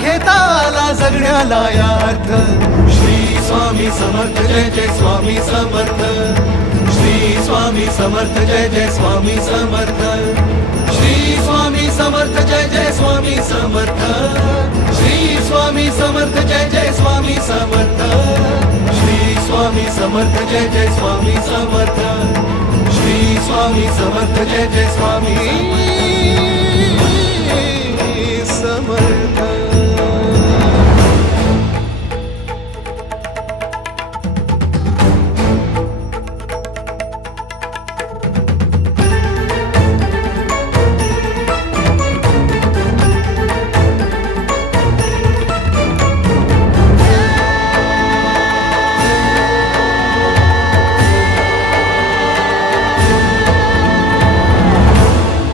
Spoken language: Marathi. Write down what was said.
घेता आला जगण्याला यार्थ श्री स्वामी समर्थ जय जय स्वामी समर्थ श्री स्वामी समर्थ जय जय स्वामी समर्थ श्री स्वामी समर्थ जय जय स्वामी समर्थ श्री स्वामी समर्थ जय जय स्वामी समर्थ श्री स्वामी समर्थ जय जय स्वामी समर्थ श्री स्वामी समर्थ जय जय स्वामी